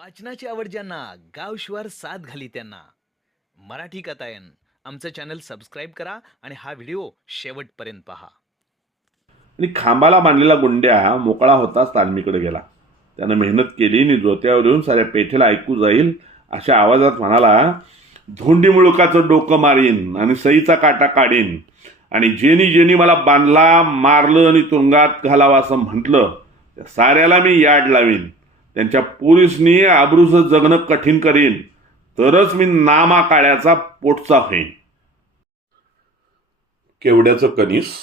वाचनाची आवड ज्यांना गावशिवार साथ घाली त्यांना. मराठी कथायन आमचं चॅनल सबस्क्राईब करा आणि हा व्हिडिओ शेवटपर्यंत पहा. आणि खांबाला बांधलेला गुंड्या मोकळा होताच तालमीकडे गेला. त्यानं मेहनत केली आणि जोत्यावर येऊन साऱ्या पेठेला ऐकू जाईल अशा आवाजात म्हणाला धोंडी मुळकाचं डोकं मारीन आणि सईचा काटा काढीन. आणि जेनी जेनी मला बांधला मारलं आणि तुरुंगात घालावं असं म्हटलं त्या साऱ्याला मी याड लावीन. त्यांच्या पोलिसनी आबरूचं जगणं कठीण करीन. तरच मी नामा काळ्याचा पोटचा होईन. केवड्याचं कनिस?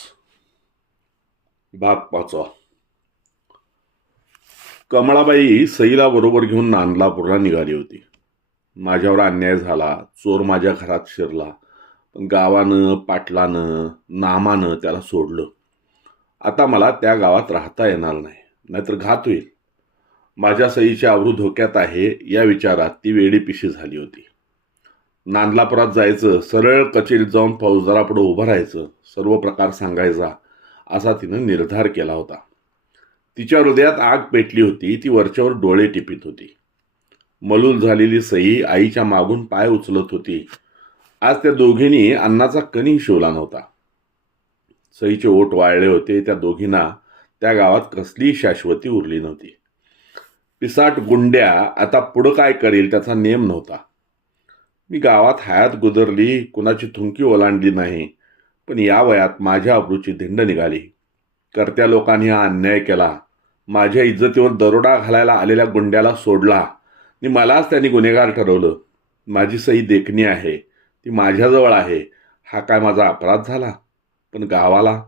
भाग पाचवा. कमळाबाई सईला बरोबर घेऊन नांदलापूरला निघाली होती. माझ्यावर अन्याय झाला चोर माझ्या घरात शिरला पण गावानं पाटलानं नामानं त्याला सोडलं. आता मला त्या गावात राहता येणार नाही नाहीतर घात होईल. माझ्या सईच्या आवरू धोक्यात आहे या विचारात ती वेडी पिशी झाली होती. नांदलापुरात जायचं सरळ कचेरीत जाऊन फौजदारापुढं उभं राहायचं सर्व प्रकार सांगायचा असा तिनं निर्धार केला होता. तिच्या हृदयात आग पेटली होती ती वरच्यावर डोळे टिपीत होती. मलूल झालेली सई आईच्या मागून पाय उचलत होती. आज त्या दोघींनी अन्नाचा कणी शिवला नव्हता. सईचे ओट वाळले होते त्या दोघींना त्या गावात कसलीही शाश्वती उरली नव्हती. पिसाट गुंड्या आता पुढं काय करील त्याचा नेम नव्हता. मी गावात हयात गुदरली कुणाची थुंकी ओलांडली नाही पण या वयात माझ्या अब्रूची धिंड निघाली. करत्या लोकांनी हा अन्याय केला. माझ्या इज्जतीवर दरोडा घालायला आलेल्या गुंड्याला सोडला. आणि मलाच त्यांनी गुन्हेगार ठरवलं. माझी सई देखणी आहे. ती माझ्याजवळ आहे. हा काय माझा अपराध झाला? पण गावाला?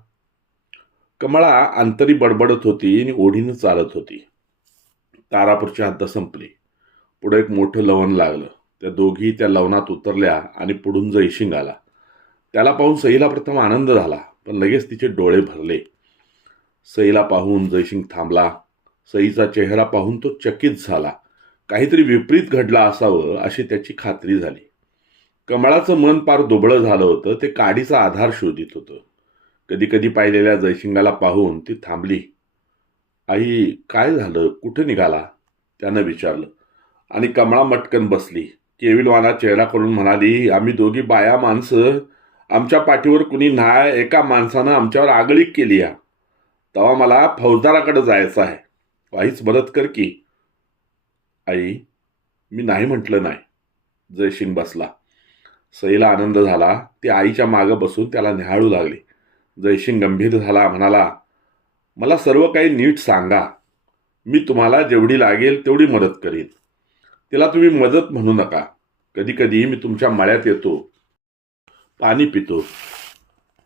कमळा अंतरी बडबडत होती आणि ओढीनं चालत होती. तारापूरची हद्द संपली. पुढे एक मोठं लवण लागलं. त्या दोघी त्या लवणात उतरल्या आणि पुढून जयशिंग आला त्याला पाहून सईला प्रथम आनंद झाला पण लगेच तिचे डोळे भरले. सईला पाहून जयसिंग थांबला. सईचा चेहरा पाहून तो चकित झाला. काहीतरी विपरीत घडला असावं अशी त्याची खात्री झाली. कमळाचं मन पार दुबळं झालं होतं ते काडीचा आधार शोधित होतं. कधी कधी पाहिलेल्या जयसिंगाला पाहून ती थांबली. आई काय झालं? कुठं निघाला? त्यानं विचारलं. आणि कमळा मटकन बसली. केविलवाना चेहरा करून म्हणाली आम्ही दोघी बाया माणसं. आमच्या पाठीवर कुणी न्हाय एका माणसानं आमच्यावर आगळीक केली या. तेव्हा मला फौजदाराकडे जायचं आहे. वाईच मदत कर की. आई मी नाही म्हटलं नाही. जयशिंग बसला. सईला आनंद झाला. ती आईच्या मागं बसून त्याला निहाळू लागली. जयशिंग गंभीर झाला म्हणाला मला सर्व काही नीट सांगा. मी तुम्हाला जेवढी लागेल तेवढी मदत करीन. तिला तुम्ही मदत म्हणू नका. कधी कधी मी तुमच्या मळ्यात येतो. पाणी पितो.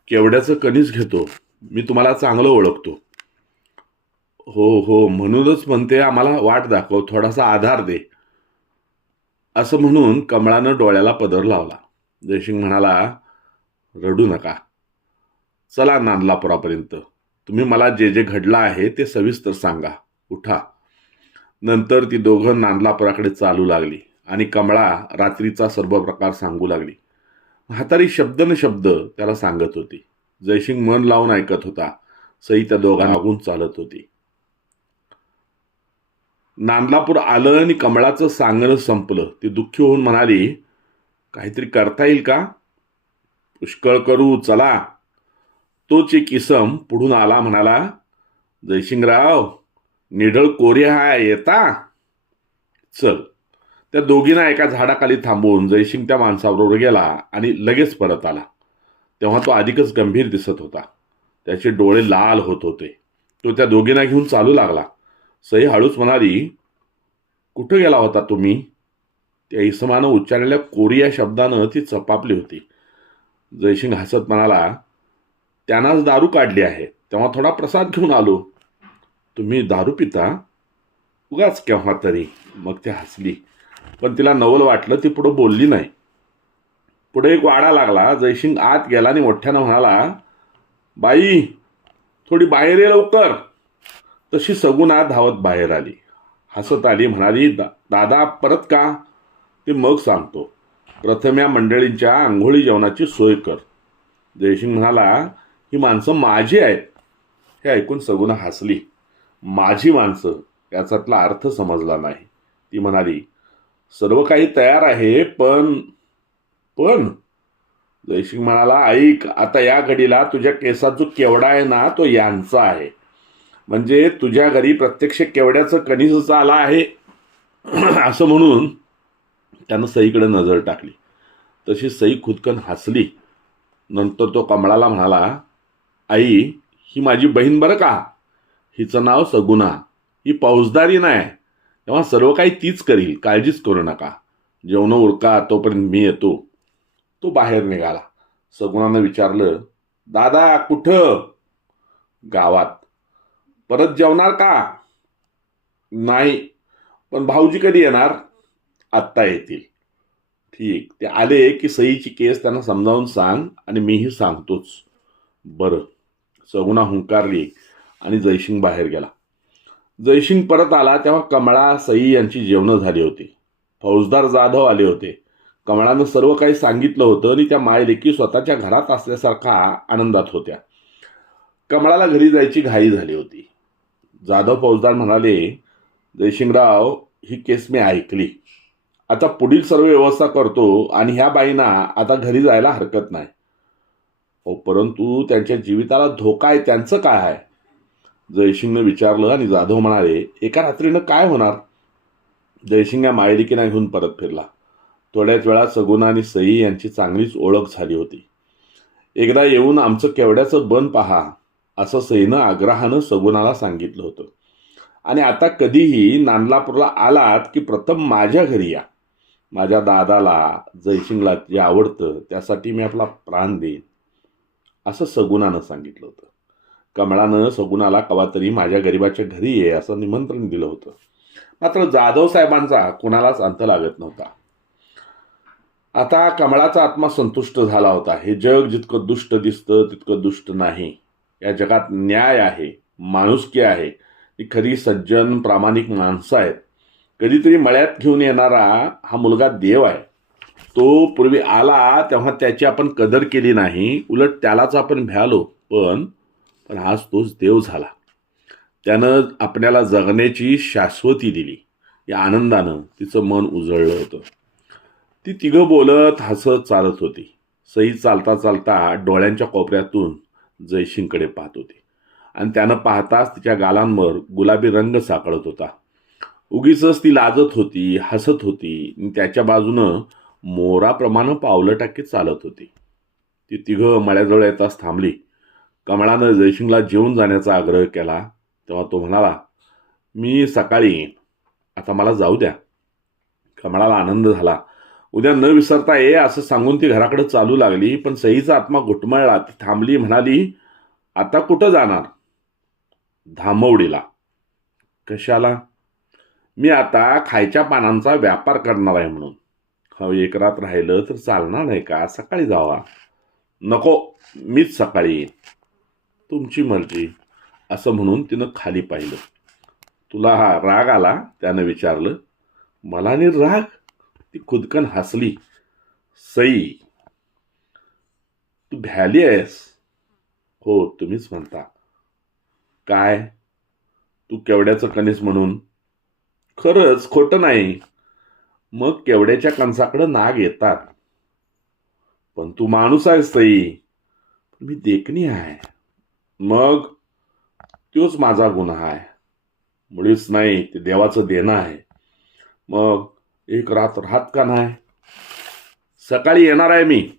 केवड्याचं कणीस घेतो. मी तुम्हाला चांगलं ओळखतो. हो हो म्हणूनच म्हणते आम्हाला वाट दाखव थोडासा आधार दे. असं म्हणून कमळानं डोळ्याला पदर लावला. जयसिंग म्हणाला रडू नका. चला नांदलापुरापर्यंत तुम्ही मला जे जे घडलं आहे ते सविस्तर सांगा. उठा. नंतर ती दोघं नांदलापुराकडे चालू लागली आणि कमळा रात्रीचा सर्व प्रकार सांगू लागली. म्हातारी शब्द न शब्द त्याला सांगत होती. जयसिंग मन लावून ऐकत होता. सई त्या दोघांमागून चालत होती. नांदलापूर आलं आणि कमळाचं सांगणं संपलं. ती दुःखी होऊन म्हणाली काहीतरी करता येईल का? पुष्कळ करू चला. तोच एक इसम पुढून आला म्हणाला जयसिंगराव निढळ कोरिया हाय येता? चल. त्या दोघींना एका झाडाखाली थांबवून जयसिंग त्या माणसाबरोबर गेला आणि लगेच परत आला. तेव्हा तो अधिकच गंभीर दिसत होता. त्याचे डोळे लाल होत होते. तो त्या दोघींना घेऊन चालू लागला. सई हळूच म्हणाली कुठं गेला होता तुम्ही? त्या इसमानं उच्चारलेल्या कोरिया शब्दानं ती चपापली होती. जयसिंग हसत म्हणाला त्यांनाच दारू काढली आहे. तेव्हा थोडा प्रसाद घेऊन आलो. तुम्ही दारू पिता? उगाच केव्हा तरी. मग ती हसली. पण तिला नवल वाटलं ती पुढं बोलली नाही. पुढे एक वाडा लागला. जयसिंग आत गेला आणि मोठ्यानं म्हणाला बाई थोडी बाहेर ये लवकर. तशी सगुणा धावत बाहेर आली. हसत आली म्हणाली "दा- दादा परत का? ते मग सांगतो प्रथम या मंडळींच्या आंघोळी जेवणाची सोय कर. जयसिंग म्हणाला ही माणसं माझी आहेत. हे ऐकून सगुणा हसली. माझी माणसं याच्यातला अर्थ समजला नाही. ती म्हणाली सर्व काही तयार आहे पण पण जयसिंग म्हणाला ऐक आता या घडीला तुझ्या केसात जो केवडा आहे ना तो यांचा आहे. म्हणजे तुझ्या घरी प्रत्यक्ष केवड्याचं कणीसच आला आहे. असं म्हणून त्यानं सईकडे नजर टाकली. तशी सई खुदकन हसली. नंतर तो कमळाला म्हणाला आई ही माझी बहीण बरं का? हिचं नाव सगुणा ही फौजदारी नाही तेव्हा सर्व काही तीच करील. काळजीच करू नका. जेवणं उरका तोपर्यंत मी येतो. तो बाहेर निघाला. सगुणानं विचारलं दादा कुठं? गावात. परत जेवणार का? नाही. पण भाऊजी कधी येणार? आत्ता येतील. ठीक. ते आले की सईची केस त्यांना समजावून सांग आणि मीही सांगतोच. बरं. सगुणा हुंकारली आणि जयसिंग बाहेर गेला. जयसिंग परत आला तेव्हा कमळा सई यांची जेवणं झाली होती. फौजदार जाधव आले होते. कमळानं सर्व काही सांगितलं होतं आणि त्या मायलेकी स्वतःच्या घरात असल्यासारखा आनंदात होत्या. कमळाला घरी जायची घाई झाली होती. जाधव फौजदार म्हणाले जयसिंगराव ही केस मी ऐकली. आता पुढील सर्व व्यवस्था करतो आणि ह्या बाईंना आता घरी जायला हरकत नाही. हो परंतु त्यांच्या जीविताला धोका आहे त्यांचं काय आहे? जयसिंगनं विचारलं आणि जाधव म्हणाले एका रात्रीनं काय होणार? जयसिंग या मायलिकीना घेऊन परत फिरला. थोड्याच वेळात सगुना आणि सई यांची चांगलीच ओळख झाली होती. एकदा येऊन आमचं केवड्याचं बन पहा असं सईनं आग्रहानं सगुणाला सांगितलं होतं. आणि आता कधीही नांदलापूरला आलात की प्रथम माझ्या घरी या. माझ्या दादाला जयसिंगला जे आवडतं त्यासाठी मी आपला प्राण देईन. असं सगुणानं सांगितलं होतं. कमळानं सगुणाला कवा तरी माझ्या गरिबाच्या घरी ये असं निमंत्रण दिलं होतं. मात्र जाधव साहेबांचा कुणालाच अंत लागत नव्हता. आता कमळाचा आत्मा संतुष्ट झाला होता. हे जग जितकं दुष्ट दिसतं तितकं दुष्ट नाही. या जगात न्याय आहे माणुसकी आहे. ती खरी सज्जन प्रामाणिक माणसं आहेत. कधीतरी मळ्यात घेऊन येणारा हा मुलगा देव आहे. तो पूर्वी आला तेव्हा त्याची आपण कदर केली नाही. उलट त्यालाच आपण भ्यालो पण पण आज तोच देव झाला. त्यानं आपल्याला जगण्याची शाश्वती दिली. या आनंदानं तिचं मन उजळलं होतं. ती तिघं बोलत हसत चालत होती. सई चालता चालता डोळ्यांच्या कोपऱ्यातून जयसिंगकडे पाहत होती. आणि त्यानं पाहताच तिच्या गालांवर गुलाबी रंग साकळत होता. उगीच ती लाजत होती हसत होती. त्याच्या बाजूनं मोराप्रमाणे पावलं टाकीत चालत होती. ती तिघं मळ्याजवळ येताच थांबली. कमळानं जयसिंगला जेवून जाण्याचा आग्रह केला तेव्हा तो म्हणाला मी सकाळी येईन. आता मला जाऊ द्या. कमळाला आनंद झाला. उद्या न विसरता ये असं सांगून ती घराकडे चालू लागली पण सईचा आत्मा घुटमळला. ती थांबली म्हणाली आता कुठं जाणार? धामवडीला. कशाला? मी आता खायच्या पानांचा व्यापार करणार आहे म्हणून. हो एक रात राहिलं तर चालणार नाही का? सकाळी जावा. नको मीच सकाळी येईन. तुमची मर्जी. असं म्हणून तिनं खाली पाहिलं. तुला हा राग आला? त्यानं विचारलं. मला नि राग? ती खुदकन हसली. सई तू भ्याली आहेस. हो तुम्हीच म्हणता. काय? तू केवड्याचं कणीस म्हणून? खरंच खोटं नाही. मग केवड्याच्या कणसाकडं नाग येतात. पण तू माणूस आहेस तई. मी देखणी आहे. मग तोच माझा गुन्हा आहे. मुळीच नाही ते देवाचं देणं आहे. मग एक रात राहत का नाही? सकाळी येणार आहे मी.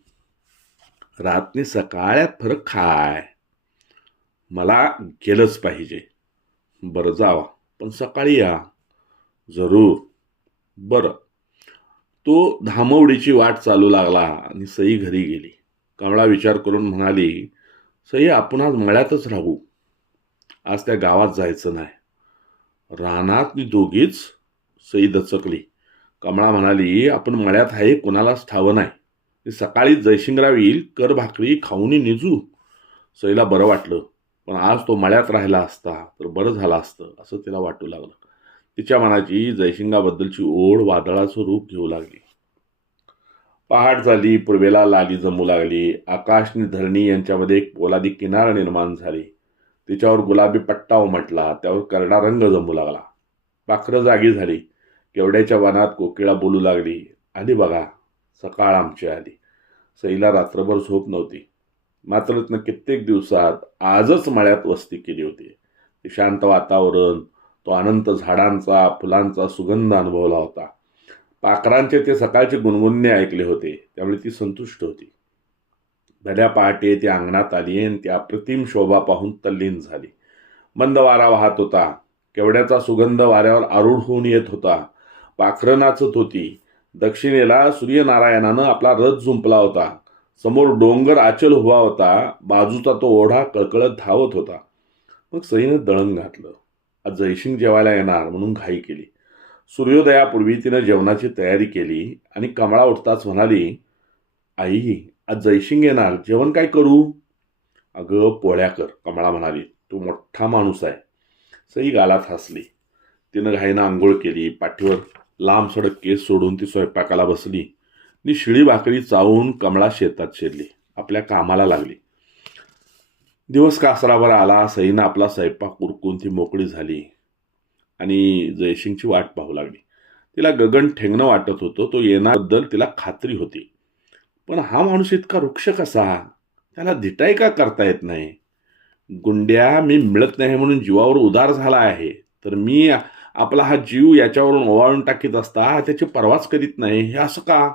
रातनी सकाळ्यात फरक खाय मला गेलंच पाहिजे. बरं जावा पण सकाळी या. जरूर. बरं. तो धामवडीची वाट चालू लागला आणि सई घरी गेली. कमळा विचार करून म्हणाली सई आपण आज मळ्यातच राहू. आज त्या गावात जायचं नाही. रानात मी दोघीच? सई दचकली. कमळा म्हणाली आपण मळ्यात आहे कोणालाच ठावं नाही. ते सकाळी जयशिंगराव येईल कर भाकरी खाऊनी निजू. सईला बरं वाटलं पण आज तो मळ्यात राहिला असता तर बरं झालं असतं असं तिला वाटू लागलं. तिच्या मनाची जयशिंगाबद्दलची ओढ वादळाचं रूप घेऊ लागली. पहाट झाली पूर्वेला लाली जमू लागली आकाश आणि धरणी यांच्यामध्ये एक पोलादी किनार निर्माण झाली. तिच्यावर गुलाबी पट्टा उमटला त्यावर करडा रंग जमू लागला. पाखरं जागी झाली केवड्याच्या वनात कोकिळा बोलू लागली. आली बघा सकाळ आमची आली. सईला रात्रभर झोप नव्हती. मात्र तिनं कित्येक दिवसात आजच मळ्यात वस्ती केली होती. ते शांत वातावरण तो अनंत झाडांचा फुलांचा सुगंध अनुभवला होता. पाखरांचे ते सकाळचे गुणगुणणे ऐकले होते. त्यामुळे ती संतुष्ट होती. भल्या पहाटे ती अंगणात आली आणि ती अप्रतिम शोभा पाहून तल्लीन झाली. मंद वारा वाहत होता. केवड्याचा सुगंध वाऱ्यावर आरूढ होऊन येत होता. पाखरं नाचत होती. दक्षिणेला सूर्यनारायणानं आपला रथ झुंपला होता. समोर डोंगर आचल उभा होता. बाजूचा तो ओढा कळकळत धावत होता. मग सईनं दळण घातलं. आज जयसिंग जेवायला येणार म्हणून घाई केली. सूर्योदयापूर्वी तिनं जेवणाची तयारी केली आणि कमळा उठताच म्हणाली आई आज जयसिंग येणार. जेवण काय करू? अगं पोळ्या कर कमळा म्हणाली. तू मोठा माणूस आहे. सई गालात हसली. तिनं घाईनं आंघोळ केली. पाठीवर लांब सडक केस सोडून ती स्वयंपाकाला बसली. ती शिळी भाकरी चावून कमळा शेतात शिरली. आपल्या कामाला लागली. दिवस कासरावर आला? सईनं आपला स्वयंपाक उरकून ती मोकळी झाली आणि जयसिंगची वाट पाहू लागली. तिला गगन ठेंगणं वाटत होतं. तो येण्याबद्दल तिला खात्री होती. पण हा माणूस इतका वृक्ष कसा? त्याला धिटाई का करता येत नाही? गुंड्या मी मिळत नाही म्हणून जीवावर उदार झाला आहे. तर मी आपला हा जीव याच्यावरून ओवाळून टाकीत असता त्याची परवाच करीत नाही. हे असं का?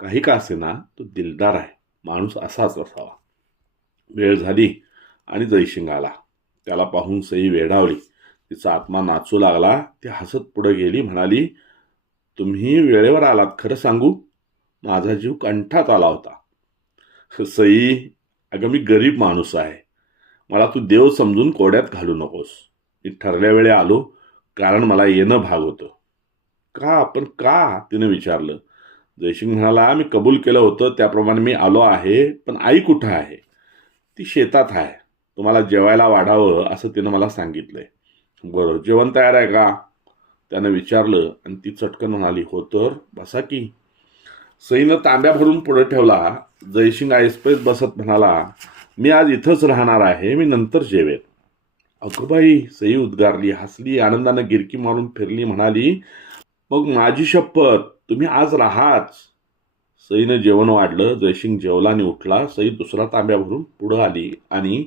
काही का असे ना? तो दिलदार आहे. माणूस असाच असावा. वेळ झाली. आणि जयशिंग आला त्याला पाहून सई वेडावली. तिचा आत्मा नाचू लागला. ती हसत पुढे गेली. म्हणाली तुम्ही वेळेवर आलात. खरं सांगू माझा जीव कंठात आला होता. सई अगं मी गरीब माणूस आहे. मला तू देव समजून कोड्यात घालू नकोस. मी ठरल्या वेळी आलो. कारण मला येणं भाग होतं. का? पण का? तिनं विचारलं. जयसिंग म्हणाला मी कबूल केलं होतं. त्याप्रमाणे मी आलो आहे. पण आई कुठं आहे? ती शेतात आहे. तुम्हाला जेवायला वाढावं असं तिनं मला सांगितलंय. बरं जेवण तयार आहे का? त्यानं विचारलं आणि ती चटकन म्हणाली हो तर बसा की. सईनं तांब्या भरून पुढे ठेवला. जयसिंग ऐसपैस बसत म्हणाला मी आज इथंच राहणार आहे मी नंतर जेवेन. अगोबाई सई उद्गारली हसली आनंदानं गिरकी मारून फिरली म्हणाली मग माझी शपथ तुम्ही आज राहाच. सईनं जेवण वाढलं जयसिंग जेवला आणि उठला. सई दुसरा तांब्या भरून पुढं आली आणि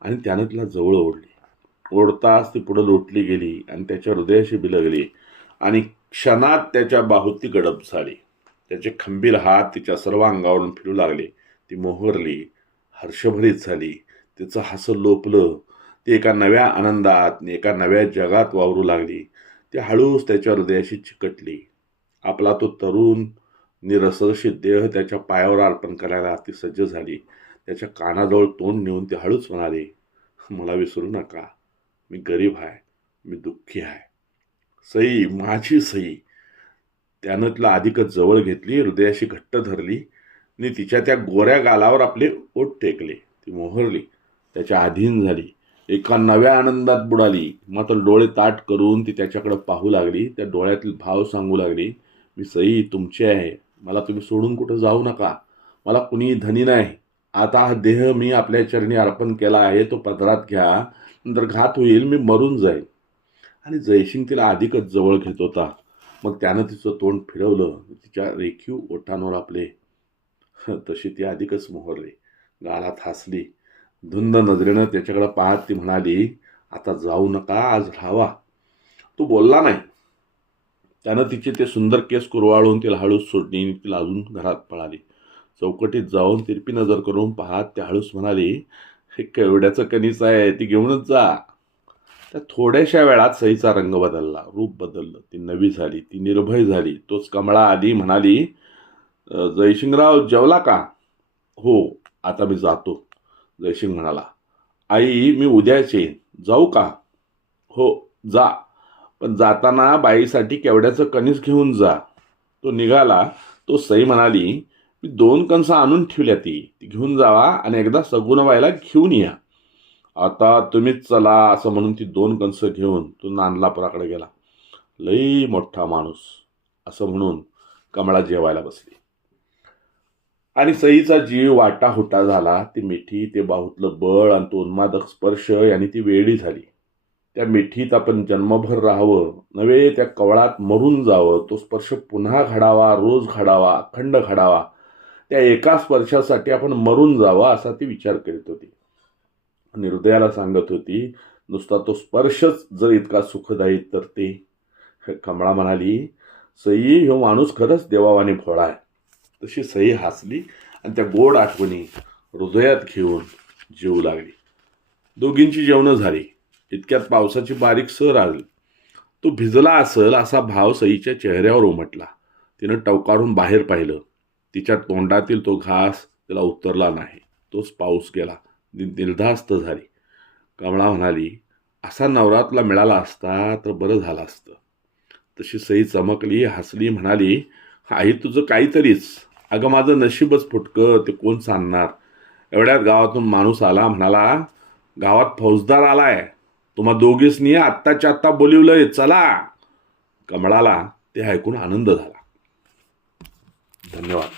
आणि त्यानं तिला जवळ ओढली. ओढताच ती पुढं लोटली गेली आणि त्याच्या हृदयाशी बिलगली आणि क्षणात त्याच्या बाहुती गडप झाली. त्याचे खंबीर हात तिच्या सर्व अंगावरून फिरू लागले. ती मोहरली हर्षभरीत झाली. तिचं हसं लोपलं. ती एका नव्या आनंदात एका नव्या जगात वावरू लागली. ती हळूच त्याच्या हृदयाशी चिकटली. आपला तो तरुण निरसरशी देह त्याच्या पायावर अर्पण करायला ती सज्ज झाली. त्याच्या कानाजवळ तोंड नेऊन ती हळूच म्हणाली मला विसरू नका. मी गरीब आहे. मी दुःखी आहे. सई माझी सई. त्यानं तिला अधिकच जवळ घेतली हृदयाशी घट्ट धरली आणि तिच्या त्या गोऱ्या गालावर आपले ओठ टेकले. ती मोहरली. त्याच्या अधीन झाली. एका नव्या आनंदात बुडाली. मात्र डोळे ताट करून ती त्याच्याकडे पाहू लागली. त्या डोळ्यातील भाव सांगू लागली मी सई तुमची आहे. मला तुम्ही सोडून कुठं जाऊ नका. मला कुणीही धनी नाही. आता हा देह मी आपल्या चरणी अर्पण केला आहे तो पदरात घ्या नंतर घात होईल मी मरून जाईल आणि जयसिंग तिला अधिकच जवळ घेत होता. मग त्यानं तिचं तोंड फिरवलं तिच्या रेखीव ओठांवर आपले. तशी ती अधिकच मोहरली गालात हसली. धुंद नजरेनं त्याच्याकडे पाहत ती म्हणाली आता जाऊ नका आज राहावा. तो बोलला नाही. त्यानं तिचे ते सुंदर केस कुरवाळून तिला हळूच सोडली तिला अजून घरात पळाली. चौकटीत जाऊन तिरपी नजर करून पाहत त्या हळूस म्हणाली हे केवड्याचं कणीच आहे ती घेऊनच जा. त्या थोड्याशा वेळात सईचा रंग बदलला रूप बदललं ती नवी झाली ती निर्भय झाली तोच कमळा आधी म्हणाली जयशिंगराव जयसिंगराव जेवला का? हो आता मी जातो. जयसिंग म्हणाला आई मी उद्याच येईन जाऊ का? हो जा पण जाताना बाईसाठी केवड्याचं कणीस घेऊन जा. तो निघाला तो सई म्हणाली मी दोन कणसं आणून ठेवल्या ती. ती घेऊन जावा आणि एकदा सगुणबाईला घेऊन या. आता तुम्हीच चला असं म्हणून ती दोन कणसं घेऊन तो नानलापुराकडे गेला. लई मोठा माणूस असं म्हणून कमळा जेवायला बसली. आणि सईचा जीव वाटाहुटा झाला. ती मिठी ते बाहुतलं बळ आणि तो उन्मादक स्पर्श यांनी ती वेळी झाली. त्या मिठीत आपण जन्मभर राहावं नव्हे त्या कवळात मरून जावं तो स्पर्श पुन्हा घडावा रोज घडावा अखंड घडावा. त्या एका स्पर्शासाठी आपण मरून जावं असा ती विचार करीत होती. आणि हृदयाला सांगत होती नुसता तो स्पर्शच जर इतका सुखदायी तर ते. कमळा म्हणाली सई ह्यो माणूस खरंच देवावाने भोळा आहे. तशी सई हसली आणि त्या गोड आठवणी हृदयात घेऊन जेवू लागली. दोघींची जेवणं झाली. इतक्यात पावसाची बारीक सर आली. तो भिजला असल असा भाव सईच्या चेहऱ्यावर उमटला. तिनं टवकारून बाहेर पाहिलं. तिच्या तोंडातील तो घास तिला उतरला नाही. तोच पाऊस गेला. निर्धास्त झाली. कमळा म्हणाली असा नवरातला मिळाला असता तर बरं झालं असतं तशी सई चमकली हसली म्हणाली आई तुझं काहीतरीच. अगं माझं नशीबच फुटकं ते कोण सांगणार? एवढ्यात गावातून माणूस आला म्हणाला गावात फौजदार आलाय. तुम्हा दोघीसनी आत्ताच्या आत्ता बोलिवलंय. चला कमळाला ते ऐकून आनंद झाला. 朋友啊。